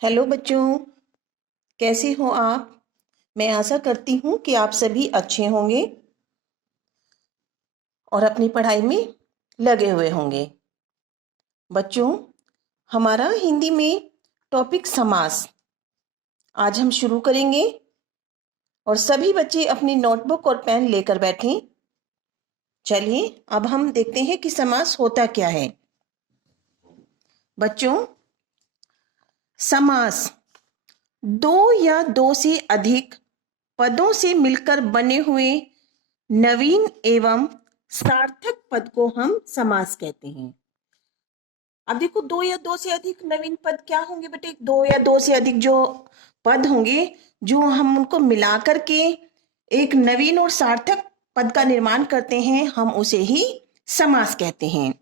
Hello बच्चों, कैसे हो आप। मैं आशा करती हूँ कि आप सभी अच्छे होंगे और अपनी पढ़ाई में लगे हुए होंगे। बच्चों, हमारा हिंदी में टॉपिक समास आज हम शुरू करेंगे और सभी बच्चे अपनी नोटबुक और पेन लेकर बैठें। चलिए अब हम देखते हैं कि समास होता क्या है। बच्चों, समास दो या दो से अधिक पदों से मिलकर बने हुए नवीन एवं सार्थक पद को हम समास कहते हैं। अब देखो, दो या दो से अधिक नवीन पद क्या होंगे बेटे? दो या दो से अधिक जो पद होंगे, जो हम उनको मिलाकर के एक नवीन और सार्थक पद का निर्माण करते हैं, हम उसे ही समास कहते हैं।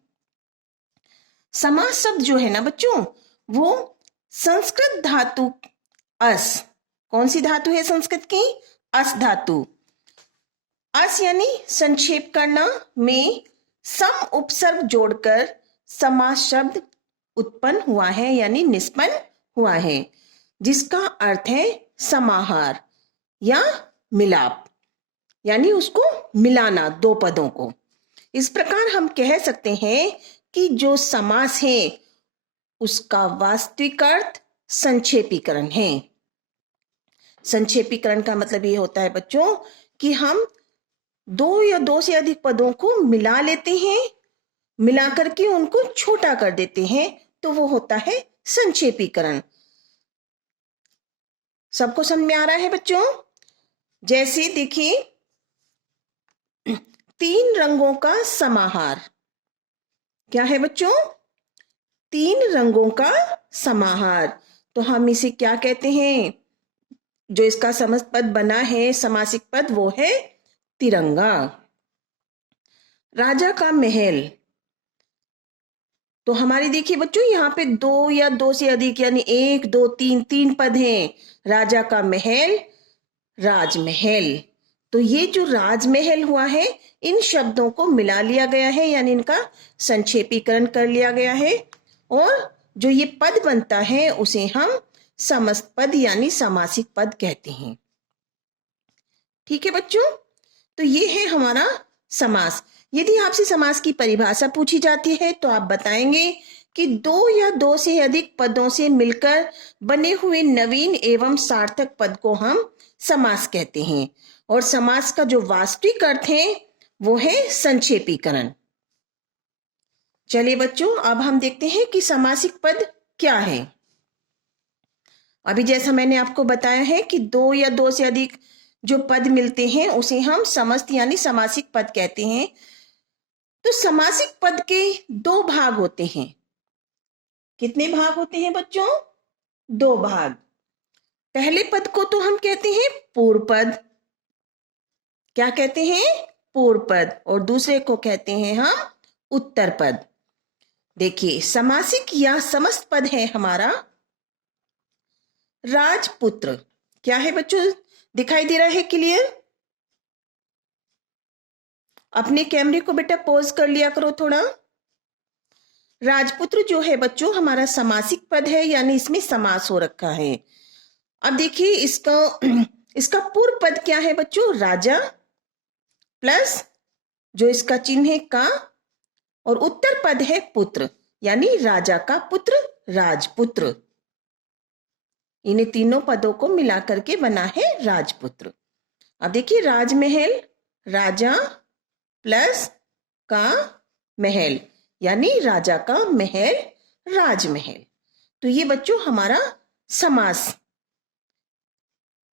समास शब्द जो है ना बच्चों, वो संस्कृत धातु अस, कौन सी धातु है संस्कृत की? अस धातु। अस यानी संक्षेप करना में सम उपसर्ग जोड़कर समास शब्द उत्पन्न हुआ है, यानी निष्पन्न हुआ है, जिसका अर्थ है समाहार या मिलाप, यानी उसको मिलाना, दो पदों को। इस प्रकार हम कह सकते हैं कि जो समास है उसका वास्तविक अर्थ संक्षेपीकरण है। संक्षेपीकरण का मतलब ये होता है बच्चों कि हम दो या दो से अधिक पदों को मिला लेते हैं, मिला करके उनको छोटा कर देते हैं, तो वो होता है संक्षेपीकरण। सबको समझ में आ रहा है बच्चों? जैसे देखिए, तीन रंगों का समाहार क्या है बच्चों? तीन रंगों का समाहार। तो हम इसे क्या कहते हैं? जो इसका समस्त पद बना है, समासिक पद, वो है तिरंगा। राजा का महल, तो हमारे देखिए बच्चों, यहाँ पे दो या दो से अधिक यानी एक दो तीन, तीन पद हैं। राजा का महल, राजमहल। तो ये जो राजमहल हुआ है, इन शब्दों को मिला लिया गया है, यानी इनका संक्षेपीकरण कर लिया गया है, और जो ये पद बनता है उसे हम समस्त पद यानी समासिक पद कहते हैं। ठीक है बच्चों, तो ये है हमारा समास। यदि आपसे समास की परिभाषा पूछी जाती है तो आप बताएंगे कि दो या दो से अधिक पदों से मिलकर बने हुए नवीन एवं सार्थक पद को हम समास कहते हैं, और समास का जो वास्तविक अर्थ है वो है संक्षेपीकरण। चलिए बच्चों, अब हम देखते हैं कि समासिक पद क्या है। अभी जैसा मैंने आपको बताया है कि दो या दो से अधिक जो पद मिलते हैं उसे हम समस्त यानी समासिक पद कहते हैं। तो समासिक पद के दो भाग होते हैं। कितने भाग होते हैं बच्चों? दो भाग। पहले पद को तो हम कहते हैं पूर्व पद। क्या कहते हैं? पूर्व पद। और दूसरे को कहते हैं हम उत्तर पद। देखिए, समासिक या समस्त पद है हमारा राजपुत्र। क्या है बच्चों? दिखाई दे रहा है क्लियर? अपने कैमरे को बेटा पॉज कर लिया करो थोड़ा। राजपुत्र जो है बच्चों हमारा समासिक पद है, यानी इसमें समास हो रखा है। अब देखिए, इसका पूर्व पद क्या है बच्चों? राजा प्लस जो इसका चिन्ह है का, और उत्तर पद है पुत्र, यानी राजा का पुत्र, राजपुत्र। इन्हें तीनों पदों को मिलाकर के बना है राजपुत्र। अब देखिए, राजमहल, राजा प्लस का महल, यानी राजा का महल, राजमहल। तो ये बच्चों हमारा समास।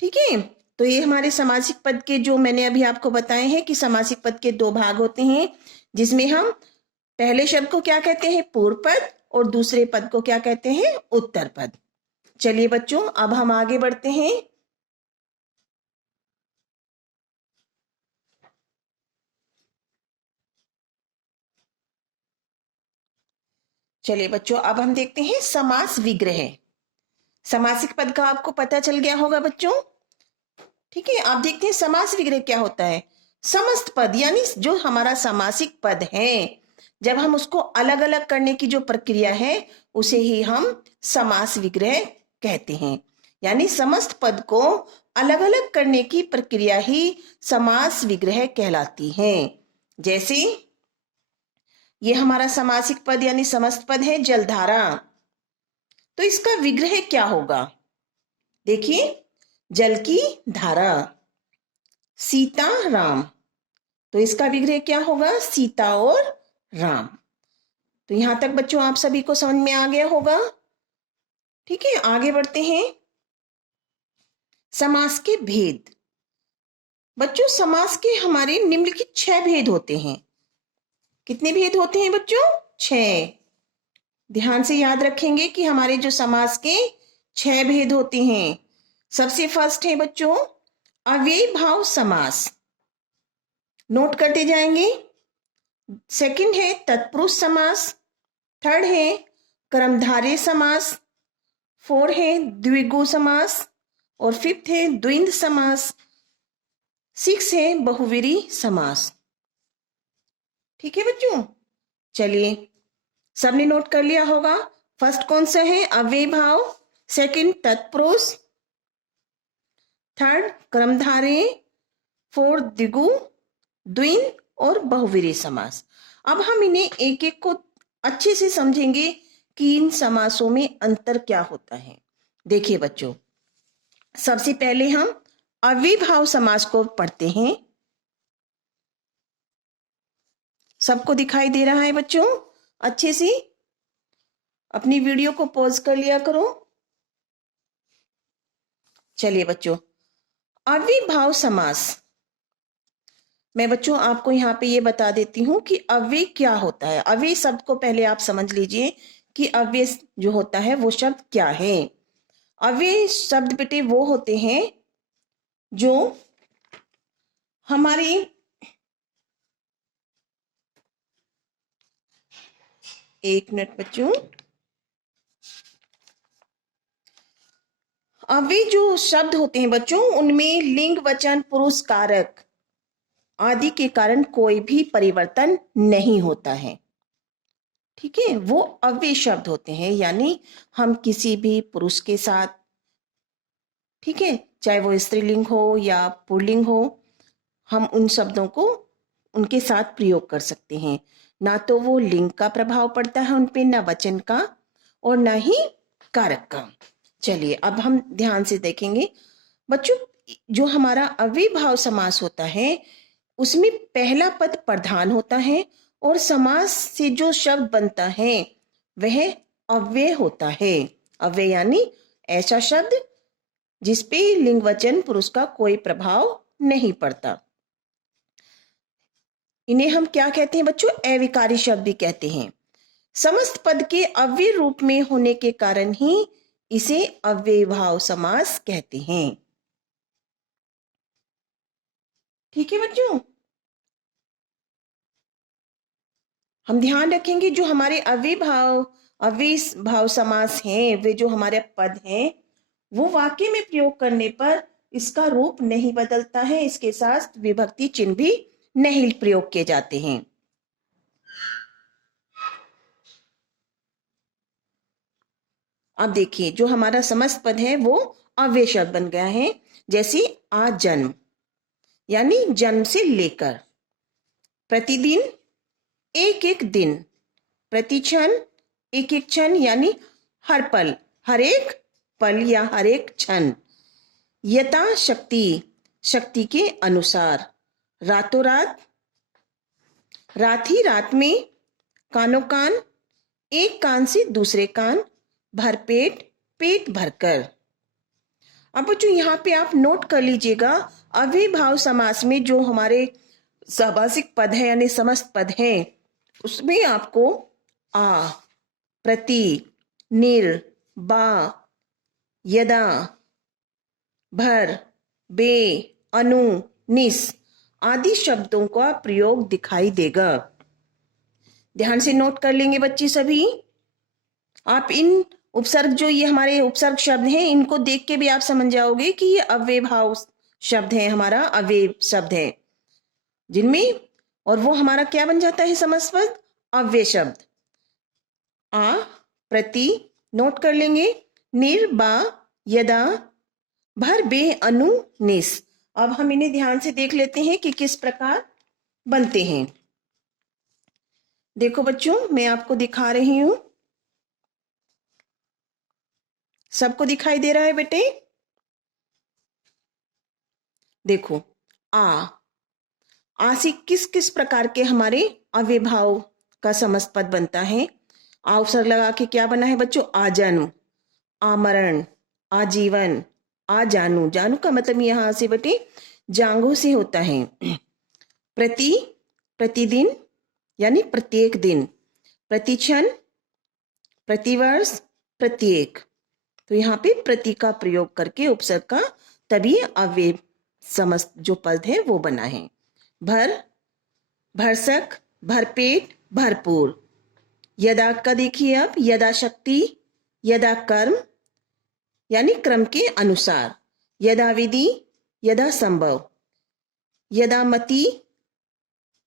ठीक है, तो ये हमारे समासिक पद के जो मैंने अभी आपको बताए हैं कि समासिक पद के दो भाग होते हैं, जिसमें हम पहले शब्द को क्या कहते हैं? पूर्व पद, और दूसरे पद को क्या कहते हैं? उत्तर पद। चलिए बच्चों, अब हम आगे बढ़ते हैं। चलिए बच्चों, अब हम देखते हैं समास विग्रह। समासिक पद का आपको पता चल गया होगा बच्चों। ठीक है, आप देखते हैं समास विग्रह क्या होता है। समस्त पद यानी जो हमारा समासिक पद है, जब हम उसको अलग अलग करने की जो प्रक्रिया है उसे ही हम समास विग्रह कहते हैं। यानी समस्त पद को अलग अलग करने की प्रक्रिया ही समास विग्रह कहलाती है। जैसे ये हमारा समासिक पद यानी समस्त पद है जलधारा, तो इसका विग्रह क्या होगा? देखिए, जल की धारा। सीता राम, तो इसका विग्रह क्या होगा? सीता और राम। तो यहां तक बच्चों आप सभी को समझ में आ गया होगा। ठीक है, आगे बढ़ते हैं। समास के भेद। बच्चों, समास के हमारे निम्नलिखित 6 भेद होते हैं। कितने भेद होते हैं बच्चों? 6। ध्यान से याद रखेंगे कि हमारे जो समास के 6 भेद होते हैं। सबसे फर्स्ट है बच्चों अव्ययी भाव समास, नोट करते जाएंगे। सेकंड है तत्पुरुष समास। थर्ड है कर्मधारय समास। 4 है द्विगु समास और 5th है द्विंद समास। 6 है बहुव्रीहि समास। ठीक है बच्चों, चलिए सबने नोट कर लिया होगा। फर्स्ट कौन सा है? अव्ययी भाव। सेकंड तत्पुरुष। थर्ड कर्मधारय। 4 द्विगु, द्विंद और बहुव्रीहि समास। अब हम इन्हें एक एक को अच्छे से समझेंगे कि इन समासों में अंतर क्या होता है। देखिए बच्चों, सबसे पहले हम अव्ययी भाव समास को पढ़ते हैं। सबको दिखाई दे रहा है बच्चों? अच्छे से अपनी वीडियो को पॉज कर लिया करो। चलिए बच्चों, अव्ययी भाव समास, मैं बच्चों आपको यहाँ पे ये बता देती हूँ कि अव्यय क्या होता है। अव्यय शब्द को पहले आप समझ लीजिए कि अव्यय जो होता है वो शब्द क्या है। अव्यय शब्द बेटे वो होते हैं जो हमारे एक मिनट बच्चों, अव्यय जो शब्द होते हैं बच्चों उनमें लिंग वचन पुरुष कारक आदि के कारण कोई भी परिवर्तन नहीं होता है। ठीक है, वो अव्यय शब्द होते हैं। यानी हम किसी भी पुरुष के साथ, ठीक है, चाहे वो स्त्रीलिंग हो या पुल्लिंग हो, हम उन शब्दों को उनके साथ प्रयोग कर सकते हैं। ना तो वो लिंग का प्रभाव पड़ता है उनपे, ना वचन का और ना ही कारक का। चलिए अब हम ध्यान से देखेंगे बच्चों, जो हमारा अव्ययी भाव समास होता है उसमें पहला पद प्रधान होता है और समास से जो शब्द बनता है वह अव्यय होता है। अव्यय यानी ऐसा शब्द जिसपे लिंग वचन पुरुष का कोई प्रभाव नहीं पड़ता। इन्हें हम क्या कहते हैं बच्चों? अविकारी शब्द भी कहते हैं। समस्त पद के अव्यय रूप में होने के कारण ही इसे अव्ययी भाव समास कहते हैं। ठीक है बच्चों, हम ध्यान रखेंगे जो हमारे अव्ययी भाव समास हैं, वे जो हमारे पद हैं वो वाक्य में प्रयोग करने पर इसका रूप नहीं बदलता है, इसके साथ विभक्ति चिन्ह भी नहीं प्रयोग किए जाते हैं। अब देखिए, जो हमारा समस्त पद है वो अव्यय शब्द बन गया है। जैसे आज जन्म यानी जन्म से लेकर, प्रतिदिन एक एक दिन, प्रतिक्षण एक एक क्षण यानी हर पल, हर एक पल या हर एक क्षण, यथा शक्ति शक्ति के अनुसार, रातों रात, रात ही रात में, कानों कान, एक कान से दूसरे कान, भरपेट पेट भरकर। अब बच्चों यहाँ पे आप नोट कर लीजिएगा, अव्ययी भाव समास में जो हमारे समासिक पद है यानी समस्त पद है उसमें आपको आ, प्रति, निर, बा, यदा, भर, बे, अनु, निस आदि शब्दों का प्रयोग दिखाई देगा। ध्यान से नोट कर लेंगे बच्चे सभी। आप इन उपसर्ग, जो ये हमारे उपसर्ग शब्द हैं, इनको देख के भी आप समझ जाओगे कि ये अव्यय भाव शब्द है, हमारा अव्यय शब्द है जिनमें, और वो हमारा क्या बन जाता है समस्त पद? अव्यय शब्द। आ, प्रति, नोट कर लेंगे, निर, बा, यदा, भर बे अनु निस। अब हम इन्हें ध्यान से देख लेते हैं कि किस प्रकार बनते हैं। देखो बच्चों, मैं आपको दिखा रही हूं। सबको दिखाई दे रहा है बेटे? देखो, आ से किस किस प्रकार के हमारे अव्ययभाव का समस्त पद बनता है। आ उपसर्ग लगा के क्या बना है बच्चों? आजन्म, आमरण, आजीवन, आ जानू। जानू का मतलब यहां से बेटे जांघों से होता है। प्रति, प्रतिदिन यानी प्रत्येक दिन। प्रतिक्षण, प्रतिवर्ष, प्रत्येक। तो यहाँ पे प्रति का प्रयोग करके उपसर्ग का तभी अव्यय समस्त जो पद है वो बना है। भर, भरसक, भरपेट, भरपूर। यदा का देखिए अब, यदा शक्ति, यदा कर्म यानी क्रम के अनुसार। यदा विधि, यदा संभव। यदा मति,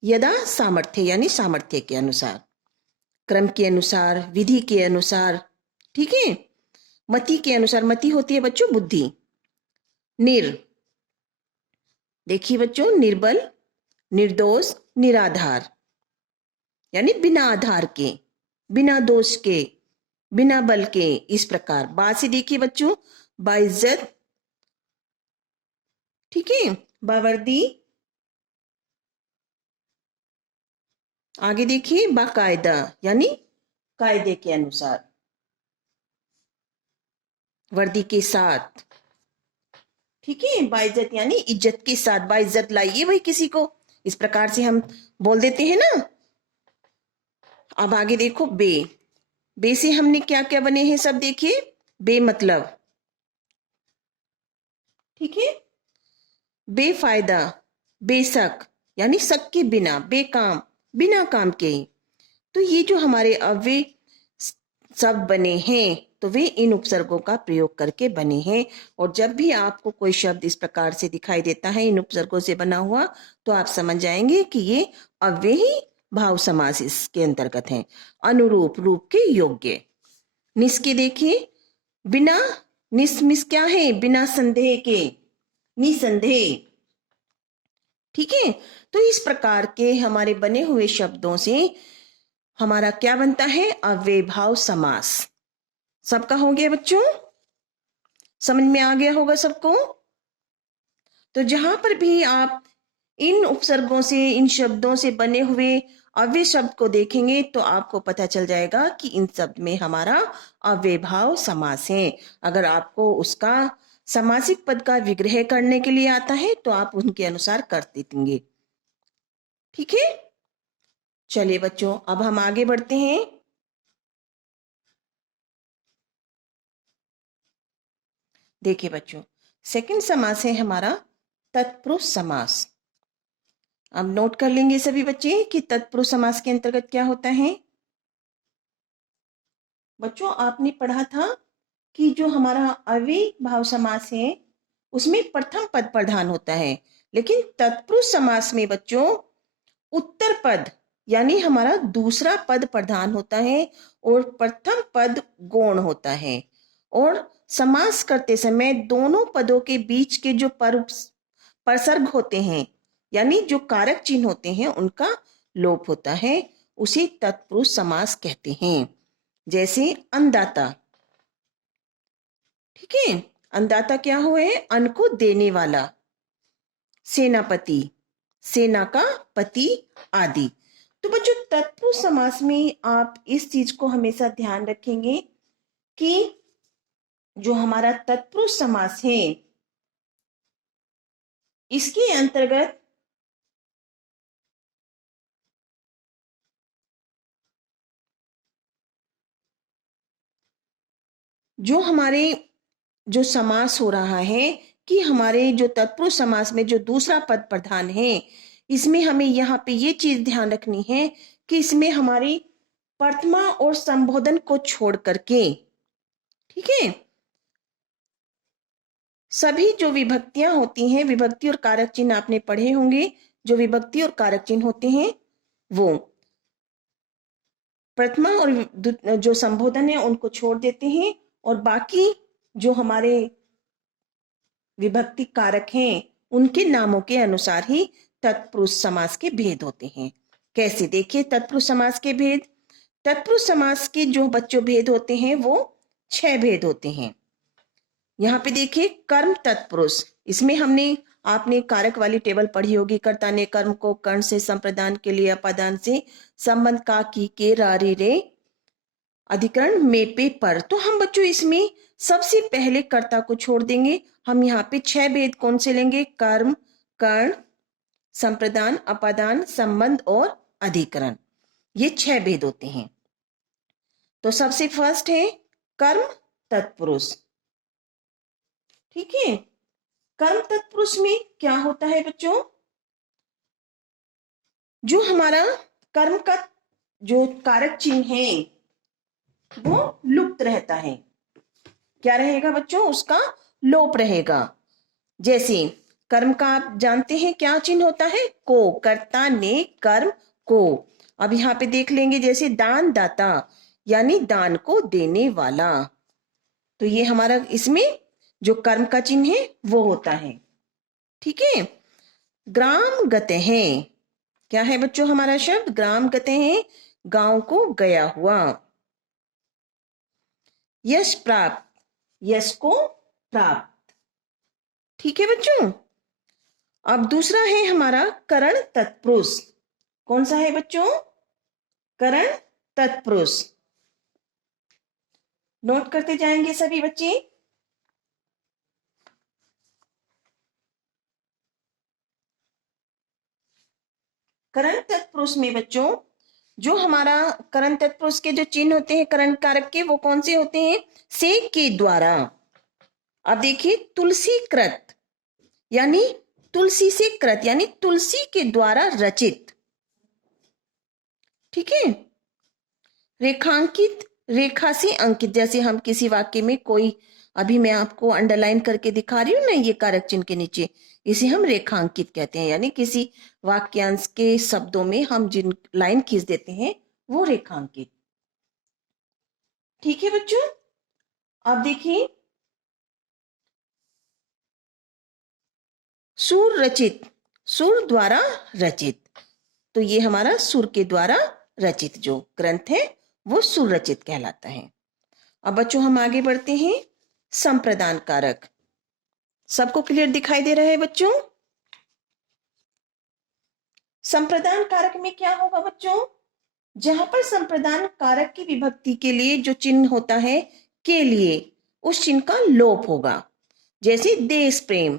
यदा सामर्थ्य यानी सामर्थ्य के अनुसार। क्रम के अनुसार, विधि के अनुसार, ठीक है। मति के अनुसार, मति होती है बच्चों बुद्धि। निर, देखिए बच्चों, निर्बल, निर्दोष, निराधार यानी बिना आधार के, बिना दोष के, बिना बल के, इस प्रकार। बा से देखिए बच्चों, बाइज्जत, ठीक है, बावर्दी। आगे देखिए, बाकायदा यानी कायदे के अनुसार, वर्दी के साथ, ठीक है। बाइज्जत यानी इज्जत के साथ, बाइज्जत लाइए भाई किसी को, इस प्रकार से हम बोल देते हैं ना। अब आगे देखो, बे। बे से हमने क्या क्या बने हैं सब देखिए। बे मतलब, ठीक है, बेफायदा, बेशक यानी शक के बिना, बेकाम बिना काम के। तो ये जो हमारे अव्यय शब्द बने हैं तो वे इन उपसर्गों का प्रयोग करके बने हैं। और जब भी आपको कोई शब्द इस प्रकार से दिखाई देता है इन उपसर्गों से बना हुआ, तो आप समझ जाएंगे कि ये अव्ययी भाव समास इसके अंतर्गत हैं। अनुरूप, रूप के योग्य। निस के देखिए, बिना, निस क्या है? बिना संदेह के, निसंदेह, ठीक है। तो इस प्रकार के हमारे बने हुए शब्दों से हमारा क्या बनता है? अव्ययभाव समास। सबका हो गया बच्चों? समझ में आ गया होगा सबको? तो जहां पर भी आप इन उपसर्गों से, इन शब्दों से बने हुए अव्यय शब्द को देखेंगे तो आपको पता चल जाएगा कि इन शब्द में हमारा अव्ययभाव समास है। अगर आपको उसका सामासिक पद का विग्रह करने के लिए आता है तो आप उनके अनुसार कर देंगे, ठीक है। चलिए बच्चों, अब हम आगे बढ़ते हैं। देखिए बच्चों, सेकंड समास है हमारा तत्पुरुष समास। अब नोट कर लेंगे सभी बच्चे कि तत्पुरुष समास के अंतर्गत क्या होता है। बच्चों, आपने पढ़ा था कि जो हमारा अव्यय भाव समास है उसमें प्रथम पद प्रधान होता है, लेकिन तत्पुरुष समास में बच्चों उत्तर पद यानी हमारा दूसरा पद प्रधान होता है और प्रथम पद गौण होता है। और समास करते समय दोनों पदों के बीच के जो परसर्ग होते हैं यानी जो कारक चिन्ह होते हैं उनका लोप होता है, उसे तत्पुरुष समास कहते हैं। जैसे अन्नदाता, ठीक है, अन्नदाता क्या हुए? अन्न को देने वाला। सेनापति, सेना का पति आदि। तो बच्चों, तत्पुरुष समास में आप इस चीज को हमेशा ध्यान रखेंगे कि जो हमारा तत्पुरुष समास है इसके अंतर्गत जो हमारे जो समास हो रहा है कि हमारे जो तत्पुरुष समास में जो दूसरा पद प्रधान है इसमें हमें यहाँ पे ये चीज ध्यान रखनी है कि इसमें हमारी प्रथमा और संबोधन को छोड़ करके, ठीक है, सभी जो विभक्तियां होती हैं, विभक्ति और कारक चिन्ह आपने पढ़े होंगे, जो विभक्ति और कारक चिन्ह होते हैं वो प्रथमा और जो संबोधन है उनको छोड़ देते हैं और बाकी जो हमारे विभक्ति कारक हैं उनके नामों के अनुसार ही तत्पुरुष समास के भेद होते हैं। कैसे? देखिए तत्पुरुष समास के भेद। तत्पुरुष समास के जो बच्चों भेद होते हैं वो 6 भेद होते हैं। यहाँ पे देखिए कर्म तत्पुरुष, इसमें आपने कारक वाली टेबल पढ़ी होगी। कर्ता ने कर्म को कर्ण से संप्रदान के लिए अपादान से संबंध का की के रारी रे अधिकरण में पे पर। तो हम बच्चों इसमें सबसे पहले कर्ता को छोड़ देंगे। हम यहाँ पे 6 भेद कौन से लेंगे? कर्म, कर्ण, संप्रदान, अपादान, संबंध और अधिकरण। ये 6 भेद होते हैं। तो सबसे फर्स्ट है कर्म तत्पुरुष। ठीक है, कर्म तत्पुरुष में क्या होता है बच्चों? जो हमारा कर्म का जो कारक चिन्ह है वो लुप्त रहता है। क्या रहेगा बच्चों? उसका लोप रहेगा। जैसे कर्म का आप जानते हैं क्या चिन्ह होता है? को। कर्ता ने कर्म को। अब यहाँ पे देख लेंगे, जैसे दान दाता यानी दान को देने वाला। तो ये हमारा इसमें जो कर्म का चिन्ह है वो होता है। ठीक है, ग्राम गते हैं। क्या है बच्चों हमारा शब्द? ग्राम गते हैं, गांव को गया हुआ। यश प्राप्त, यश को प्राप्त। ठीक है बच्चों। अब दूसरा है हमारा करण तत्पुरुष। कौन सा है बच्चों? करण तत्पुरुष। नोट करते जाएंगे सभी बच्चे। करण तत्पुरुष में बच्चों जो हमारा करण तत्पुरुष के जो चिन्ह होते हैं करण कारक के, वो कौन से होते हैं? से के द्वारा। अब देखिए तुलसी कृत यानी तुलसी से कृत यानी तुलसी के द्वारा रचित। ठीक है, रेखांकित, रेखा से अंकित। जैसे हम किसी वाक्य में कोई, अभी मैं आपको अंडरलाइन करके दिखा रही हूँ ना ये कारक चिन्ह के नीचे, इसे हम रेखांकित कहते हैं। यानी किसी वाक्यांश के शब्दों में हम जिन लाइन खींच देते हैं वो रेखांकित। ठीक है बच्चों। अब देखिए सुर रचित, सुर द्वारा रचित। तो ये हमारा सुर के द्वारा रचित जो ग्रंथ है वो सुर रचित कहलाता है। अब बच्चों हम आगे बढ़ते हैं। संप्रदान कारक। सबको क्लियर दिखाई दे रहा है बच्चों? संप्रदान कारक में क्या होगा बच्चों? जहां पर संप्रदान कारक की विभक्ति के लिए जो चिन्ह होता है के लिए, उस चिन्ह का लोप होगा। जैसे देश प्रेम,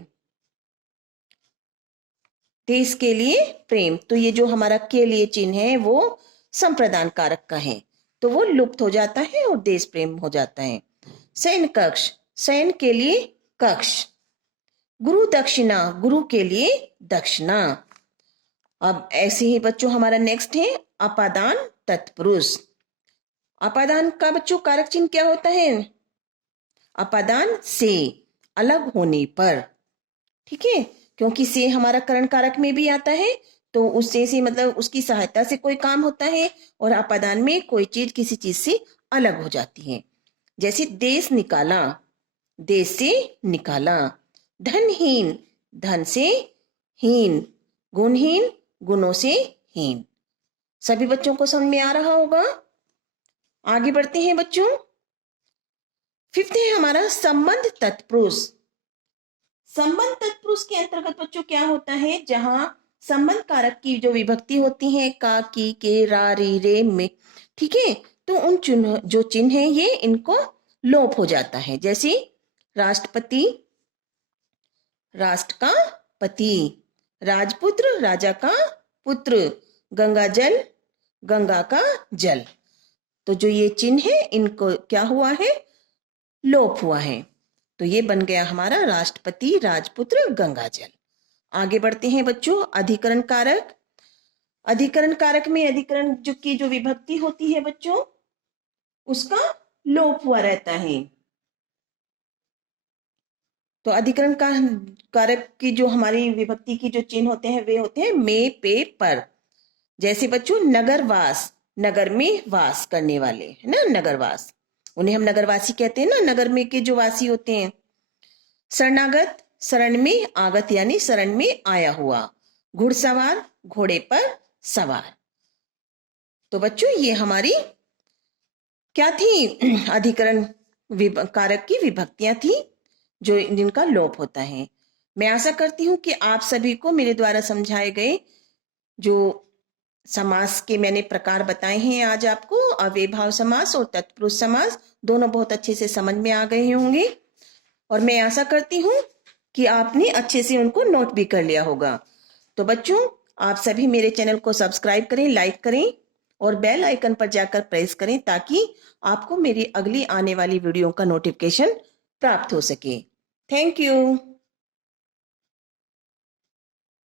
देश के लिए प्रेम। तो ये जो हमारा के लिए चिन्ह है वो संप्रदान कारक का है, तो वो लुप्त हो जाता है और देश प्रेम हो जाता है। शयन कक्ष, शयन के लिए कक्ष। गुरु दक्षिणा, गुरु के लिए दक्षिणा। अब ऐसे ही बच्चों हमारा नेक्स्ट है अपादान तत्पुरुष। अपादान का बच्चों कारक चिन्ह क्या होता है? अपादान से, अलग होने पर। ठीक है, क्योंकि से हमारा करण कारक में भी आता है, तो उससे से मतलब उसकी सहायता से कोई काम होता है, और अपादान में कोई चीज किसी चीज से अलग हो जाती है। जैसे देश निकाला, देश से निकाला। धनहीन, धन से हीन। गुणहीन, गुणों से हीन। सभी बच्चों को समझ में आ रहा होगा। आगे बढ़ते हैं बच्चों। फिफ्थ है हमारा संबंध तत्पुरुष। संबंध तत्पुरुष के अंतर्गत बच्चों क्या होता है? जहां संबंध कारक की जो विभक्ति होती है का, की, के, रा, री, रे में, ठीक है, तो उन चिन्ह जो चिन्ह है ये इनको लोप हो जाता है। जैसे राष्ट्रपति, राष्ट्र का पति। राजपुत्र, राजा का पुत्र। गंगा जल, गंगा का जल। तो जो ये चिन्ह है इनको क्या हुआ है? लोप हुआ है। तो ये बन गया हमारा राष्ट्रपति, राजपुत्र, गंगा जल। आगे बढ़ते हैं बच्चों। अधिकरण कारक। अधिकरण कारक में अधिकरण जो की जो विभक्ति होती है बच्चों उसका लोप हुआ रहता है। तो अधिकरण का कारक की जो हमारी विभक्ति की जो चिन्ह होते हैं वे होते हैं में, पे, पर। जैसे बच्चों नगरवास, नगर में वास करने वाले, है ना, नगरवास। उन्हें हम नगरवासी कहते हैं ना, नगर में के जो वासी होते हैं। शरणागत, शरण में आगत यानी शरण में आया हुआ। घुड़सवार, घोड़े पर सवार। तो बच्चों ये हमारी क्या थी, अधिकरण कारक की विभक्तियां थी जो जिनका लोप होता है। मैं आशा करती हूँ कि आप सभी को मेरे द्वारा समझाए गए जो समास के मैंने प्रकार बताए हैं आज आपको, अव्ययभाव समास और तत्पुरुष समास, दोनों बहुत अच्छे से समझ में आ गए होंगे। और मैं आशा करती हूँ कि आपने अच्छे से उनको नोट भी कर लिया होगा। तो बच्चों आप सभी मेरे चैनल को सब्सक्राइब करें, लाइक करें और बेल आइकन पर जाकर प्रेस करें ताकि आपको मेरी अगली आने वाली वीडियो का नोटिफिकेशन प्राप्त हो सके। Thank you.